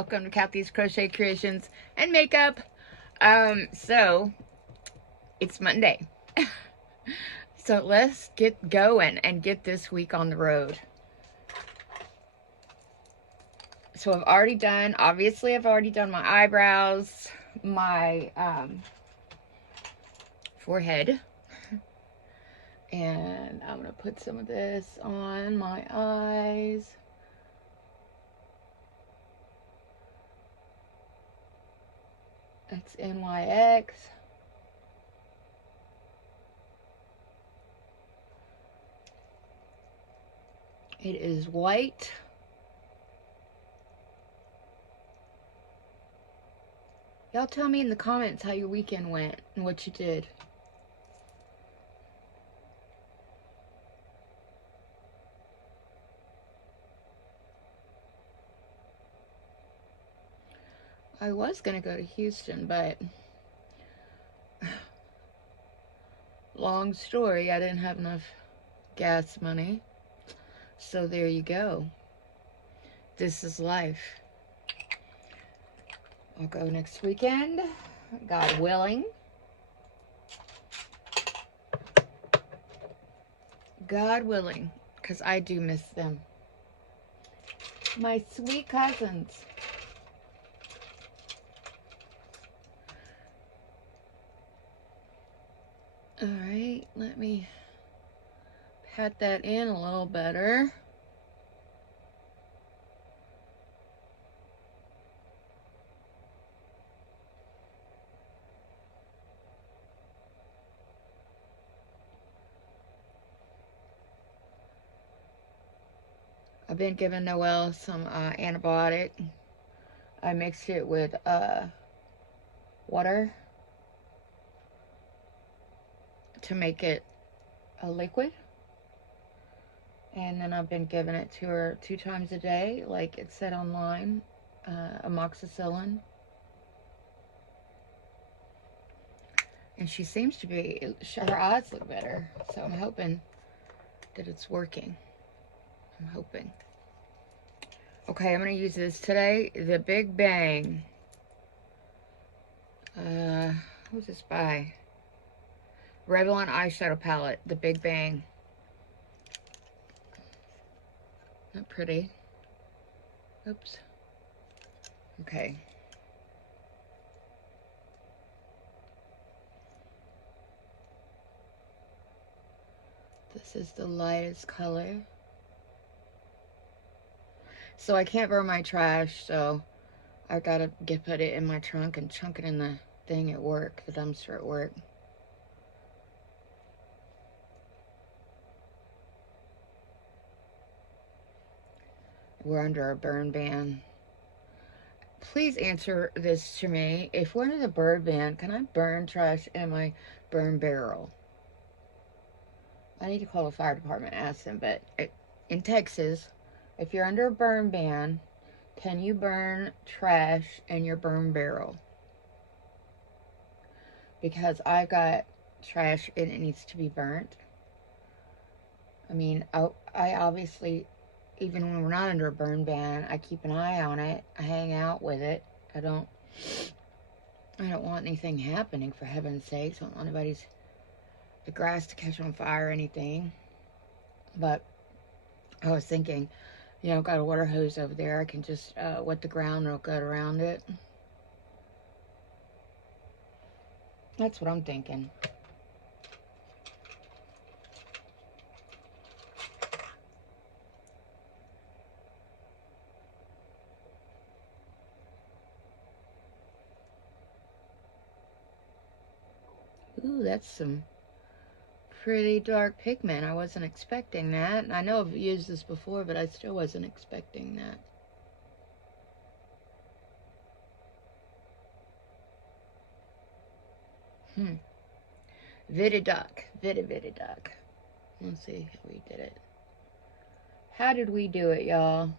welcome to Kathy's Crochet Creations and Makeup. So it's Monday. So let's get going and get this week on the road. So I've already done my eyebrows, my forehead. And I'm going to put some of this on my eyes. That's NYX. It is white. Y'all tell me in the comments how your weekend went and what you did. I was going to go to Houston, but long story, I didn't have enough gas money. So there you go. This is life. I'll go next weekend, God willing. God willing, because I do miss them. My sweet cousins. All right, let me pat that in a little better. I've been giving Noelle some antibiotic. I mixed it with water to make it a liquid. And then I've been giving it to her 2 times a day, like it said online, amoxicillin. And she seems to be, her eyes look better. So I'm hoping that it's working. I'm hoping. Okay, I'm going to use this today. The Big Bang. Who's this by? Revlon eyeshadow palette. The Big Bang. Not pretty. Oops. Okay. This is the lightest color. So I can't burn my trash, so I gotta put it in my trunk and chunk it in the thing at work, the dumpster at work. We're under a burn ban. Please answer this to me. If we're under the burn ban, can I burn trash in my burn barrel? I need to call the fire department and ask them, but in Texas, if you're under a burn ban, can you burn trash in your burn barrel? Because I've got trash and it needs to be burnt. I mean, I obviously, even when we're not under a burn ban, I keep an eye on it. I hang out with it. I don't want anything happening, for heaven's sakes. I don't want the grass to catch on fire or anything. But I was thinking, you know, got a water hose over there. I can just wet the ground real good around it. That's what I'm thinking. Ooh, that's some pretty dark pigment. I wasn't expecting that. I know I've used this before, but I still wasn't expecting that. Vitiduck. Vitiduck. Let's see how we did it. How did we do it, y'all?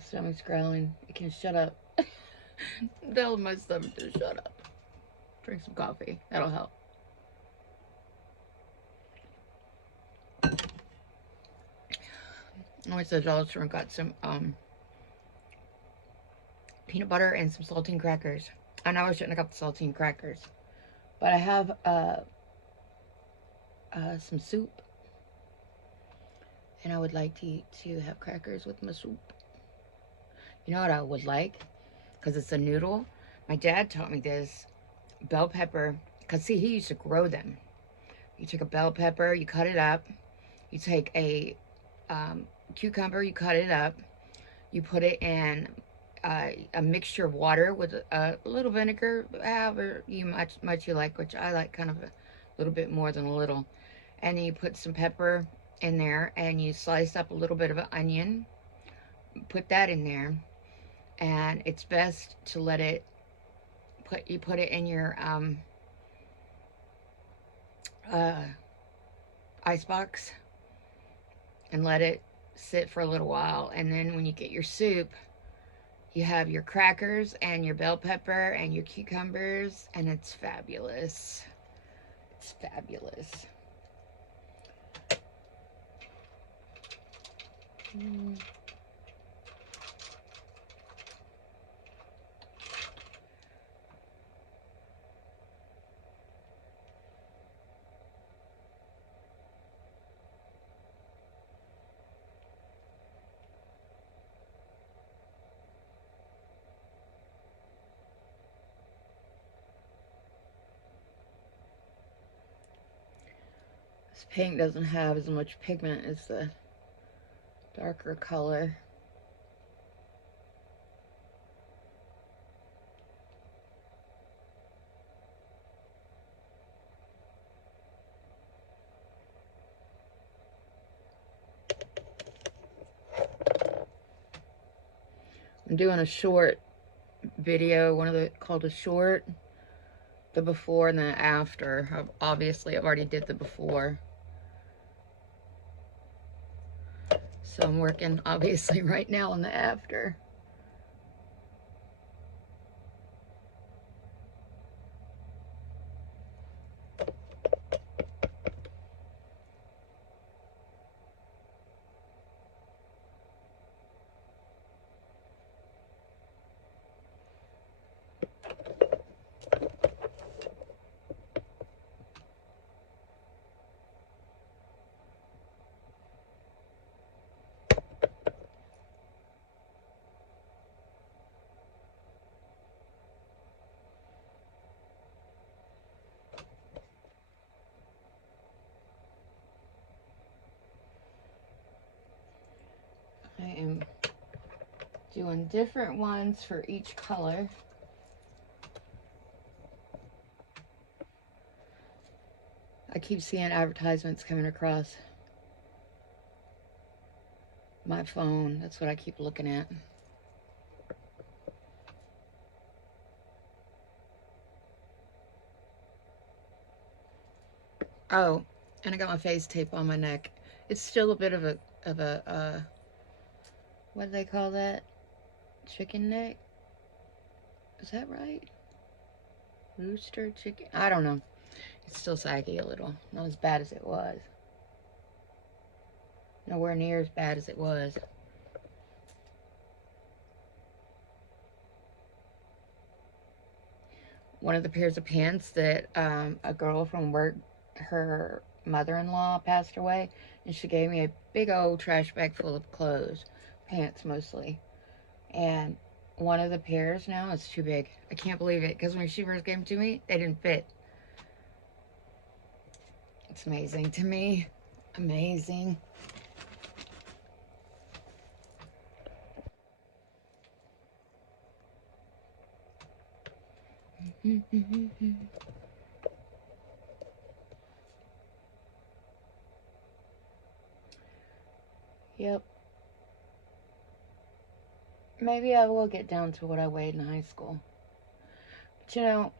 My stomach's growling. It can shut up. Tell my stomach to shut up. Drink some coffee. That'll help. I went to the dollar store and got some peanut butter and some saltine crackers. I know I shouldn't have got the saltine crackers, but I have some soup, and I would like to have crackers with my soup. You know what I would like? Because it's a noodle. My dad taught me this. Bell pepper. Because, see, he used to grow them. You take a bell pepper, you cut it up. You take a cucumber, you cut it up. You put it in a mixture of water with a little vinegar, however much you like, which I like kind of a little bit more than a little. And then you put some pepper in there, and you slice up a little bit of an onion. Put that in there, and it's best to let it put it in your ice box and let it sit for a little while. And then when you get your soup, you have your crackers and your bell pepper and your cucumbers, and it's fabulous. It's fabulous. This pink doesn't have as much pigment as the darker color. I'm doing a short video, called a short, the before and the after. Obviously, I've already did the before. So I'm working, obviously, right now on the after. I am doing different ones for each color. I keep seeing advertisements coming across my phone. That's what I keep looking at. Oh, and I got my face tape on my neck. It's still a bit of a what do they call that? Chicken neck? Is that right? Rooster chicken? I don't know. It's still saggy a little. Not as bad as it was. Nowhere near as bad as it was. One of the pairs of pants that a girl from work, her mother-in-law passed away, and she gave me a big old trash bag full of clothes, pants mostly. And one of the pairs now is too big. I can't believe it, because when she first gave them to me, they didn't fit. It's amazing to me. Amazing. Yep. Maybe I will get down to what I weighed in high school. But you know,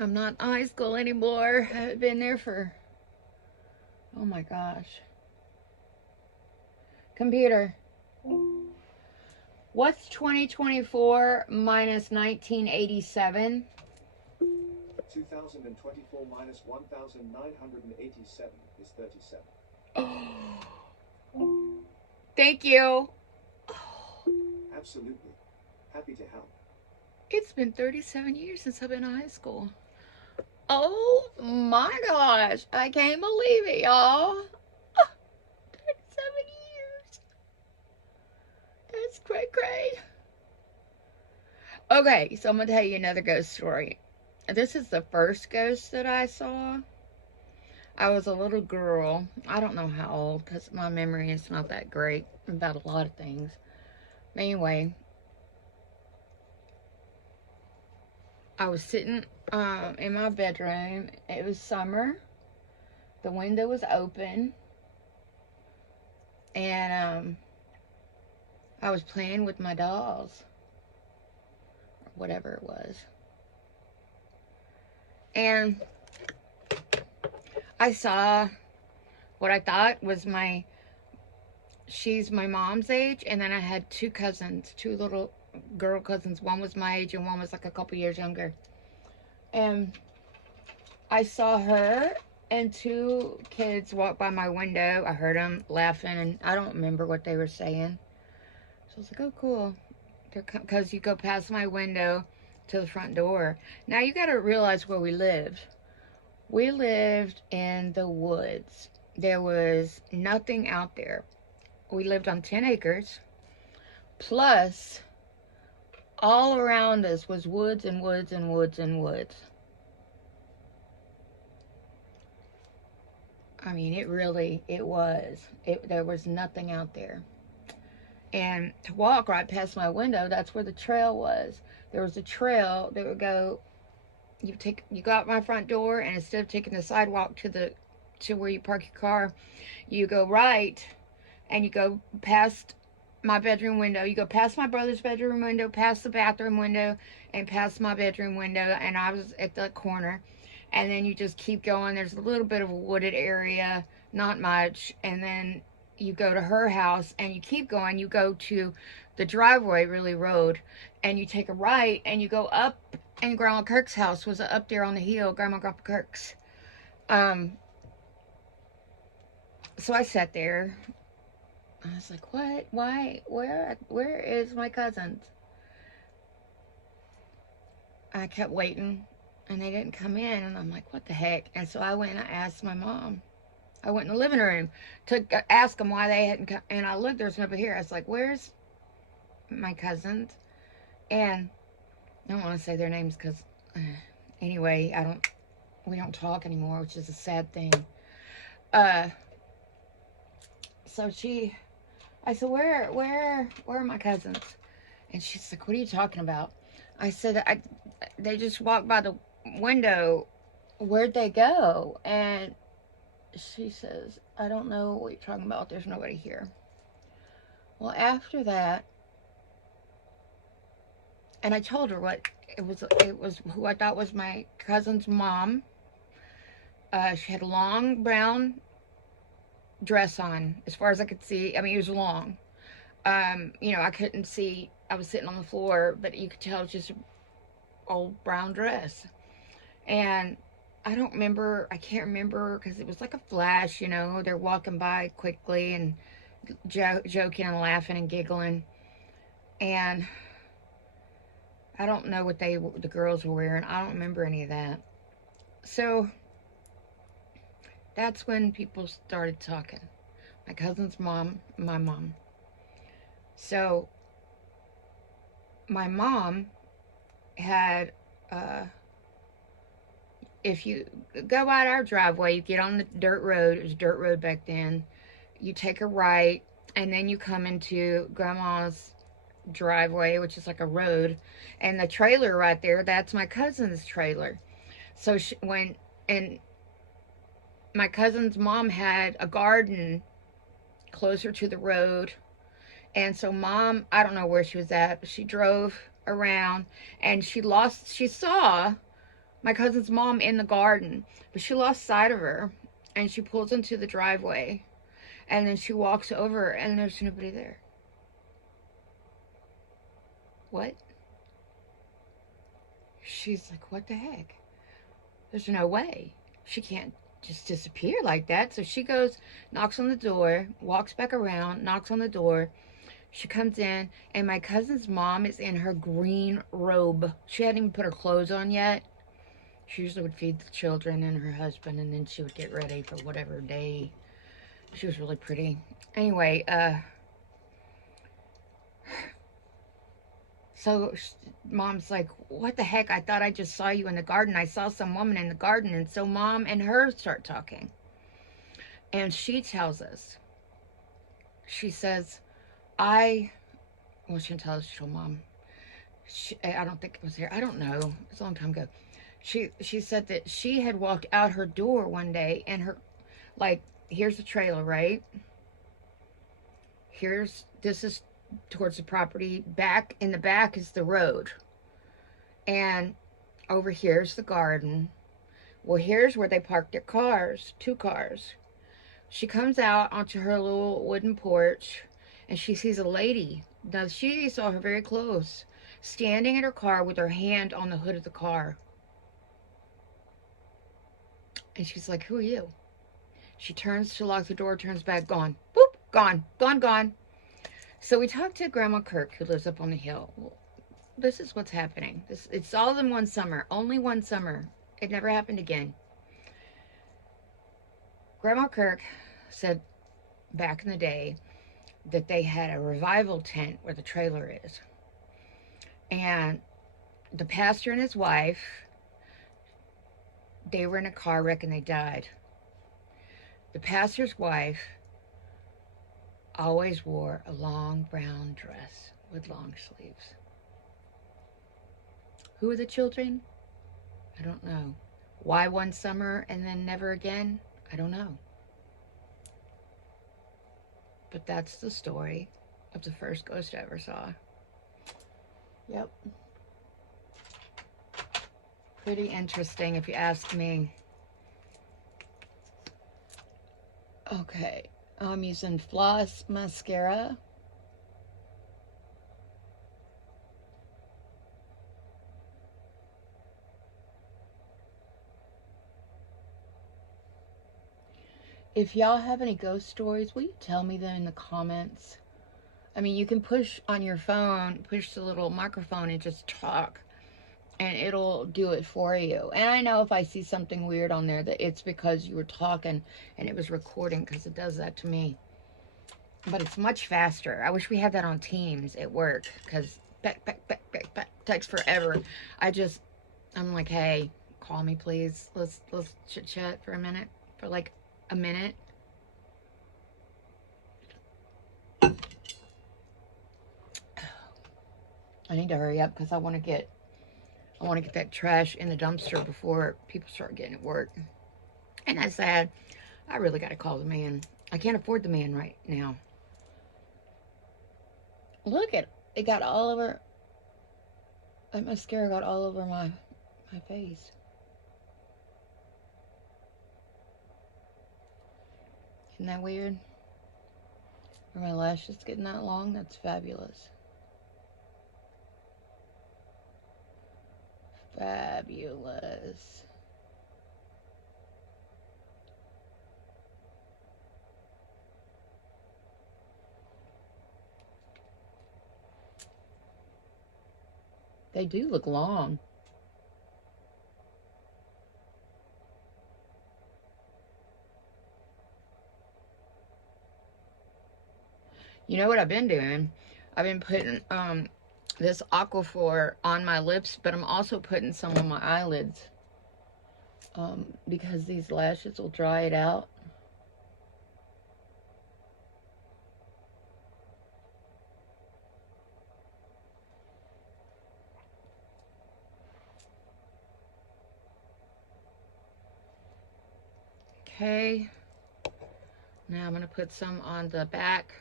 I'm not in high school anymore. I haven't been there for, oh my gosh. Computer. What's 2024 minus 1987? 2024 minus 1987 is 37. Thank you. Absolutely. Happy to help. It's been 37 years since I've been in high school. Oh my gosh. I can't believe it, y'all. 37 years. That's cray cray. Okay, so I'm going to tell you another ghost story. This is the first ghost that I saw. I was a little girl. I don't know how old because my memory is not that great about a lot of things. Anyway, I was sitting in my bedroom. It was summer. The window was open. And I was playing with my dolls. Or whatever it was. And I saw what I thought was she's my mom's age. And then I had two cousins, two little girl cousins. One was my age and one was like a couple years younger. And I saw her and two kids walk by my window. I heard them laughing, and I don't remember what they were saying. So I was like, oh, cool. Because you go past my window to the front door. Now, you got to realize where we lived. We lived in the woods. There was nothing out there. We lived on 10 acres. Plus, all around us was woods and woods and woods and woods. I mean, it was. There was nothing out there. And to walk right past my window, that's where the trail was. There was a trail that would go, you go out my front door, and instead of taking the sidewalk to where you park your car, you go right, and you go past my bedroom window. You go past my brother's bedroom window, past the bathroom window, and past my bedroom window, and I was at the corner. And then you just keep going. There's a little bit of a wooded area, not much, and then you go to her house, and you keep going. You go to the driveway, really road, and you take a right, and you go up, and Grandma Kirk's house was up there on the hill, Grandma and Grandpa Kirk's. So I sat there. I was like, what? Why? Where is my cousins? I kept waiting, and they didn't come in, and I'm like, what the heck? And so I went and I asked my mom. I went in the living room to ask them why they hadn't come, and I looked, there's nobody here. I was like, where's my cousins? And I don't want to say their names because, anyway, we don't talk anymore, which is a sad thing. So I said, where are my cousins? And she's like, what are you talking about? I said, they just walked by the window. Where'd they go? And she says, I don't know what you're talking about. There's nobody here. Well, after that, and I told her what it was who I thought was my cousin's mom. She had a long brown dress on, as far as I could see. I mean, it was long. I couldn't see. I was sitting on the floor, but you could tell it was just an old brown dress. And I can't remember because it was like a flash, they're walking by quickly and joking and laughing and giggling. And I don't know what the girls were wearing. I don't remember any of that. So that's when people started talking. My cousin's mom, my mom. So my mom had, if you go out our driveway, you get on the dirt road. It was a dirt road back then. You take a right, and then you come into Grandma's driveway, which is like a road. And the trailer right there, that's my cousin's trailer. So and my cousin's mom had a garden closer to the road. And so Mom, I don't know where she was at, but she drove around, and she saw my cousin's mom in the garden, but she lost sight of her, and she pulls into the driveway, and then she walks over, and there's nobody there. what? She's like, what the heck? There's no way. She can't just disappear like that. So she goes, knocks on the door, walks back around, knocks on the door. She comes in, and my cousin's mom is in her green robe. She hadn't even put her clothes on yet. She usually would feed the children and her husband, and then she would get ready for whatever day. She was really pretty. Anyway, so mom's like, what the heck? I thought I just saw you in the garden. I saw some woman in the garden. And so mom and her start talking. And she tells us, she says, well, she didn't tell us, she told mom. I don't think it was here. I don't know. It's a long time ago. She said that she had walked out her door one day and her, like, here's the trailer, right? This is towards the property. Back, in the back is the road. And over here's the garden. Well, here's where they parked their cars, 2 cars. She comes out onto her little wooden porch and she sees a lady. Now, she saw her very close, standing in her car with her hand on the hood of the car. And she's like, who are you? She turns to lock the door, turns back, gone. Boop, gone, gone, gone. So we talked to Grandma Kirk, who lives up on the hill. Well, this is what's happening. It's all in one summer, only one summer. It never happened again. Grandma Kirk said back in the day that they had a revival tent where the trailer is. And the pastor and his wife, they were in a car wreck and they died. The pastor's wife always wore a long brown dress with long sleeves. Who are the children? I don't know. Why one summer and then never again? I don't know. But that's the story of the first ghost I ever saw. Yep. Pretty interesting if you ask me. Okay, I'm using floss mascara. If y'all have any ghost stories, will you tell me them in the comments? I mean, you can push on your phone, push the little microphone and just talk, and it'll do it for you. And I know if I see something weird on there that it's because you were talking and it was recording, because it does that to me. But it's much faster. I wish we had that on Teams at work, because back, takes forever. I'm like, hey, call me please. Let's chit chat for a minute, for like a minute. I need to hurry up because I want to get that trash in the dumpster before people start getting at work. And I said, I really got to call the man. I can't afford the man right now. Look at it, got all over. That mascara got all over my face. Isn't that weird? Are my lashes getting that long? That's fabulous. Fabulous. They do look long. You know what I've been doing? I've been putting this Aquaphor on my lips, but I'm also putting some on my eyelids because these lashes will dry it out. Okay, now I'm going to put some on the back.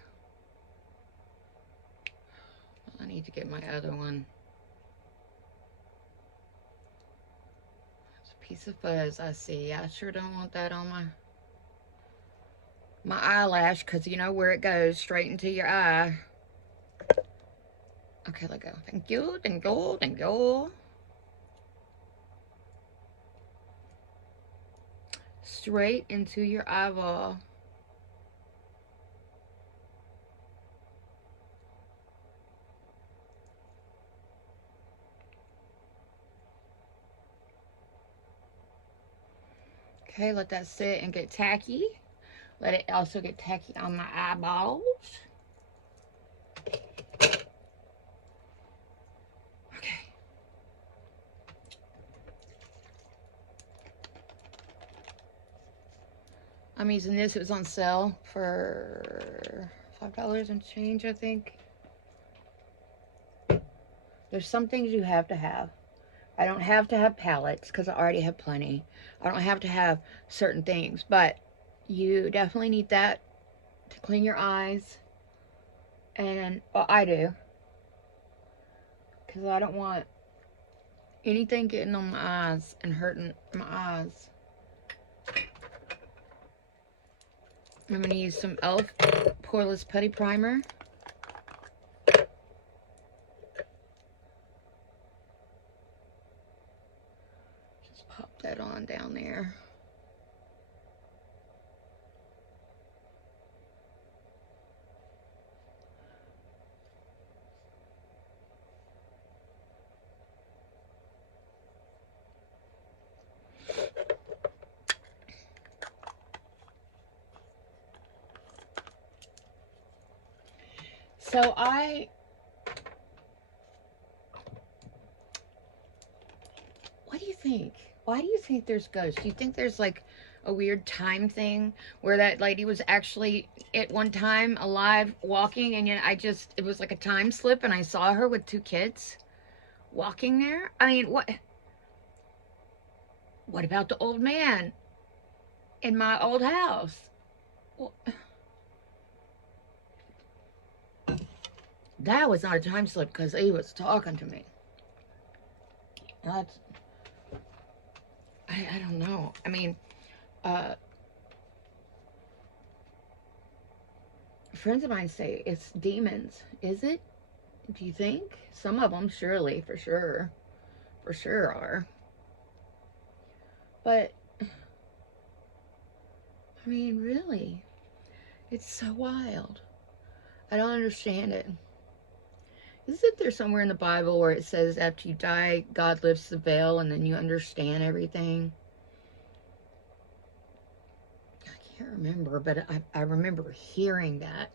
I need to get my other one. It's a piece of fuzz, I see. I sure don't want that on my eyelash, because you know where it goes, straight into your eye. Okay, Okay, let go. Thank you, thank you, thank you. Straight into your eyeball. Okay, let that sit and get tacky. Let it also get tacky on my eyeballs. Okay. I'm using this. It was on sale for $5 and change, I think. There's some things you have to have. I don't have to have palettes because I already have plenty. I don't have to have certain things, but you definitely need that to clean your eyes. And well, I do, because I don't want anything getting on my eyes and hurting my eyes. I'm going to use some e.l.f. Poreless Putty Primer. Just pop that on down there. So what do you think? Why do you think there's ghosts? Do you think there's like a weird time thing where that lady was actually at one time alive walking and yet it was like a time slip and I saw her with 2 kids walking there? I mean, what about the old man in my old house? Well, that was not a time slip because he was talking to me. That's, I don't know. I mean, friends of mine say it's demons. Is it? Do you think? Some of them, surely, for sure are. But, I mean, really, it's so wild. I don't understand it. Isn't there somewhere in the Bible where it says after you die, God lifts the veil and then you understand everything? I can't remember, but I remember hearing that.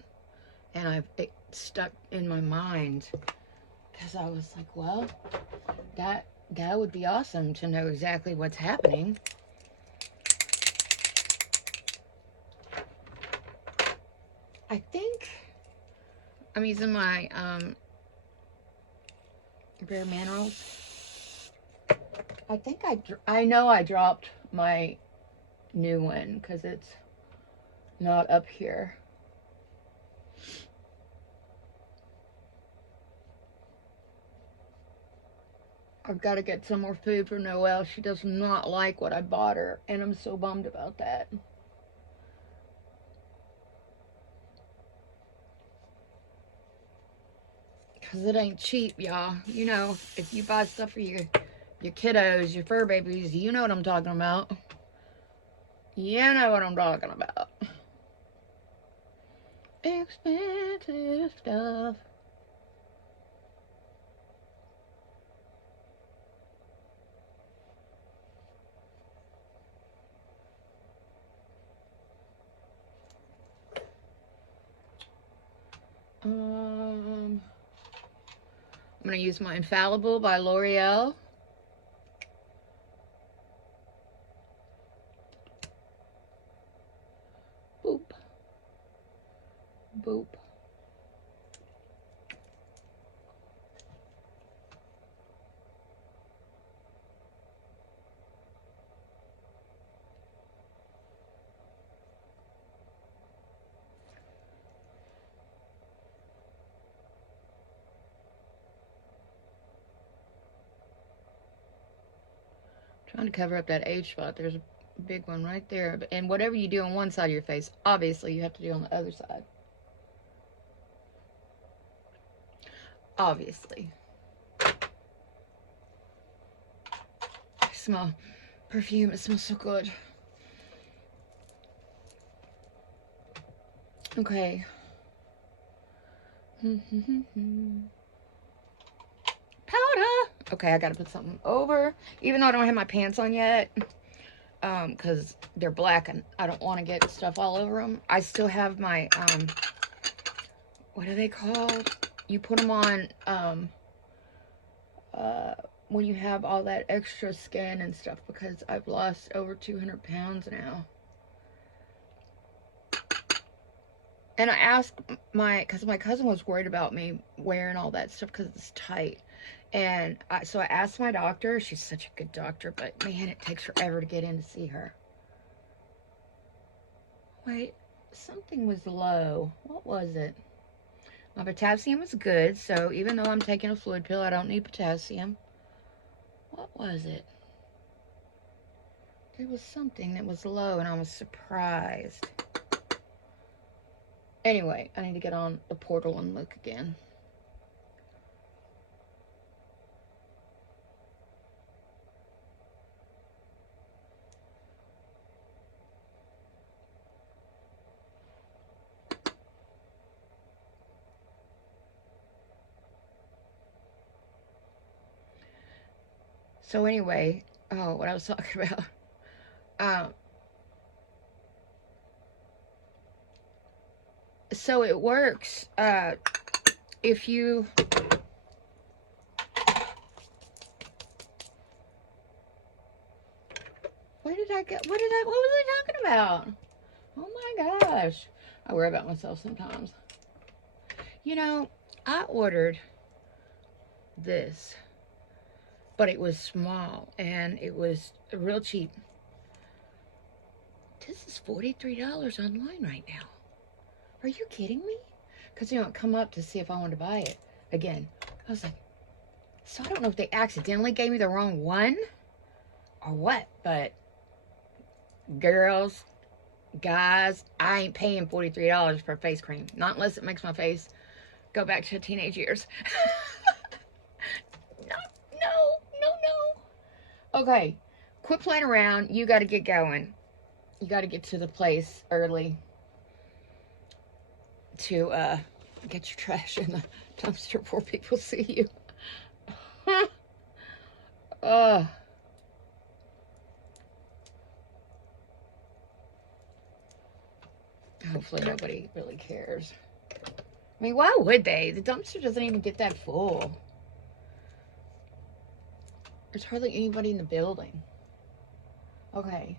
And it stuck in my mind. Because I was like, well, that would be awesome to know exactly what's happening. I think I'm using my Bare Minerals. I think I know I dropped my new one because it's not up here. I've got to get some more food for Noelle. She does not like what I bought her, and I'm so bummed about that. Because it ain't cheap, y'all. You know, if you buy stuff for your kiddos, your fur babies, you know what I'm talking about. You know what I'm talking about. Expensive stuff. I'm going to use my Infallible by L'Oreal. Boop. Boop. Trying to cover up that age spot. There's a big one right there. And whatever you do on one side of your face, obviously you have to do on the other side. obviously. I smell perfume. It smells so good. Okay. Powder. Okay, I gotta put something over. Even though I don't have my pants on yet. Because they're black and I don't want to get stuff all over them. I still have my, what are they called? You put them on, when you have all that extra skin and stuff, because I've lost over 200 pounds now. And I asked because my cousin was worried about me wearing all that stuff because it's tight. And so I asked my doctor. She's such a good doctor, but man, it takes forever to get in to see her. Wait, something was low. What was it? My potassium was good, so even though I'm taking a fluid pill, I don't need potassium. What was it? There was something that was low, and I was surprised. Anyway, I need to get on the portal and look again. So anyway, oh, what I was talking about. So it works. If you where did I get? What was I talking about? Oh my gosh, I worry about myself sometimes. You know, I ordered this, but it was small and it was real cheap. This is $43 online right now. Are you kidding me? Because, you know, it come up to see if I wanted to buy it again. I was like, so I don't know if they accidentally gave me the wrong one or what, but girls, guys, I ain't paying $43 for face cream. Not unless it makes my face go back to teenage years. No, no. Okay, quit playing around. You got to get going. You got to get to the place early to get your trash in the dumpster before people see you. uh, Hopefully nobody really cares. I mean, why would they? The dumpster doesn't even get that full. There's hardly anybody in the building. Okay.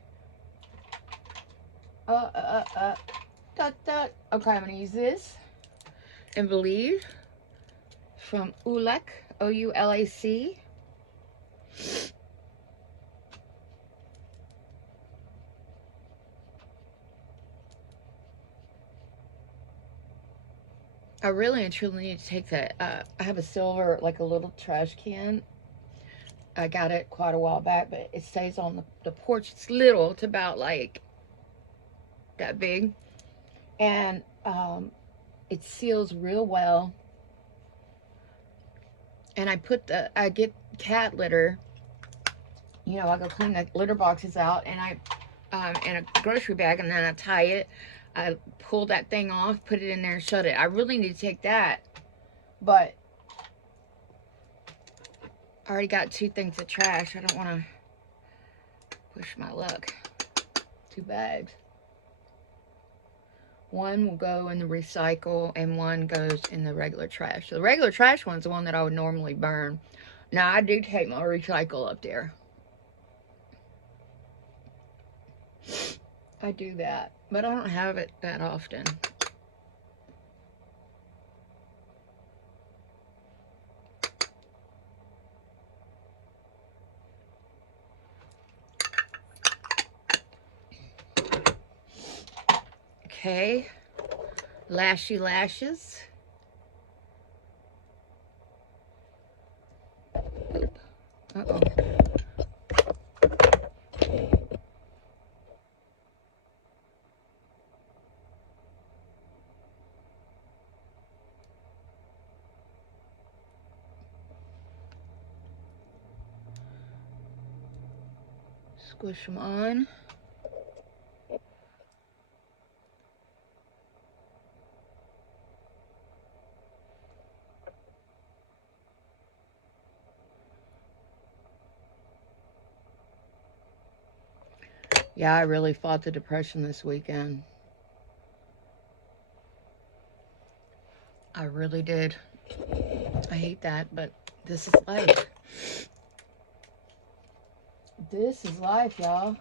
Okay, I'm gonna use this and believe from Ulec, Oulac. I really and truly need to take that. I have a silver, like a little trash can. I got it quite a while back, but it stays on the porch. It's little. It's about like that big. And it seals real well. And I get cat litter. You know, I go clean the litter boxes out, and I in a grocery bag, and then I tie it. I pull that thing off, put it in there, and shut it. I really need to take that, but I already got 2 things of trash. I don't want to push my luck. 2 bags. One will go in the recycle, and one goes in the regular trash. So the regular trash one's the one that I would normally burn. Now, I do take my recycle up there. I do that, but I don't have it that often. Okay, lashy lashes. Uh-oh. Squish them on. Yeah, I really fought the depression this weekend. I really did. I hate that, but this is life. This is life, y'all.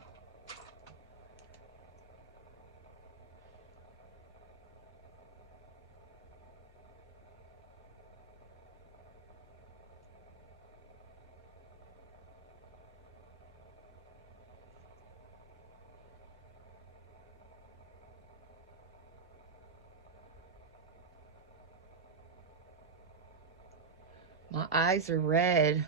My eyes are red.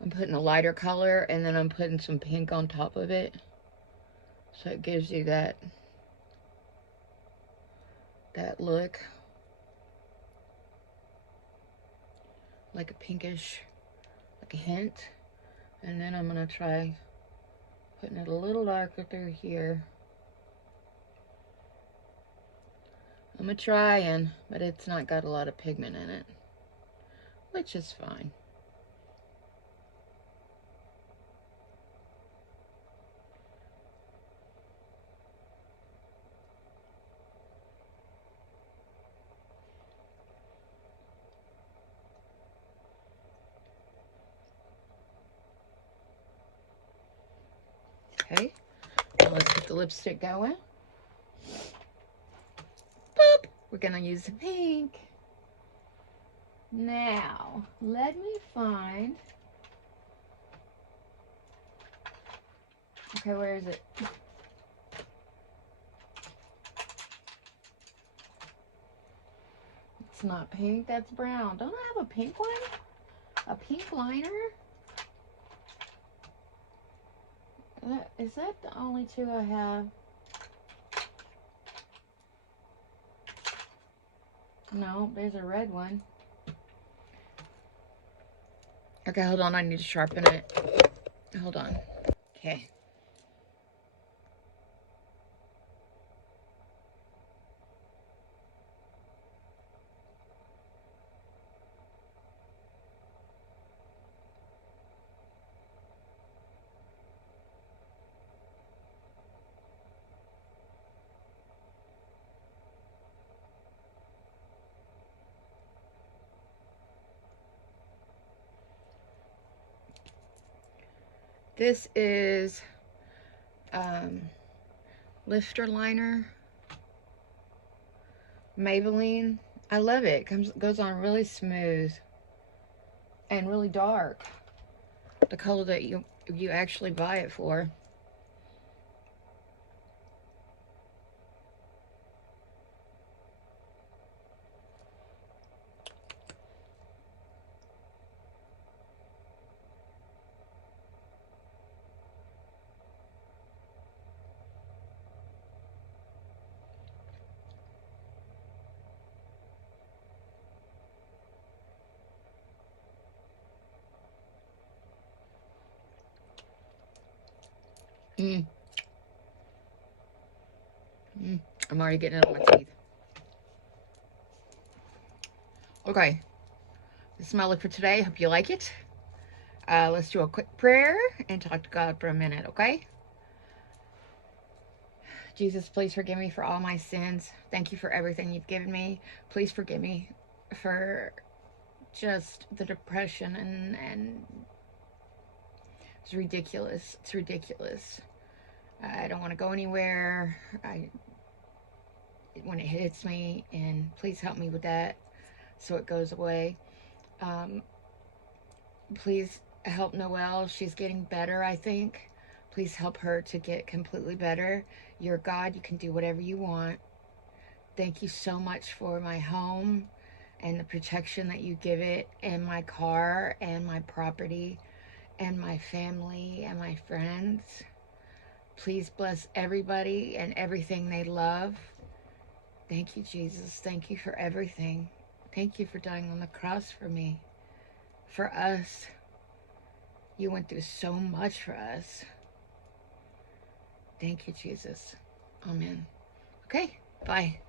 I'm putting a lighter color and then I'm putting some pink on top of it. So it gives you that look. Like a pinkish, like a hint. And then I'm gonna try putting it a little darker through here. I'm trying, but it's not got a lot of pigment in it, which is fine. Okay, now let's get the lipstick going. Boop! We're gonna use the pink. Now, let me find... Okay, where is it? It's not pink, that's brown. Don't I have a pink one? A pink liner? Is that the only two I have? No, there's a red one. Okay, hold on, I need to sharpen it. Hold on. Okay. This is lifter liner, Maybelline. I love it. Goes on really smooth and really dark. The color that you actually buy it for. Mm. Mm. I'm already getting it on my teeth. Okay, this is my look for today. Hope you like it. Let's do a quick prayer and talk to God for a minute, okay? Jesus, please forgive me for all my sins. Thank you for everything you've given me. Please forgive me for just the depression and it's ridiculous. It's ridiculous. I don't want to go anywhere. When it hits me, and please help me with that so it goes away. Please help Noelle. She's getting better, I think. Please help her to get completely better. You're God. You can do whatever you want. Thank you so much for my home and the protection that you give it, and my car and my property and my family and my friends. Please bless everybody and everything they love. Thank you, Jesus. Thank you for everything. Thank you for dying on the cross for me, for us. You went through so much for us. Thank you, Jesus. Amen. Okay, bye.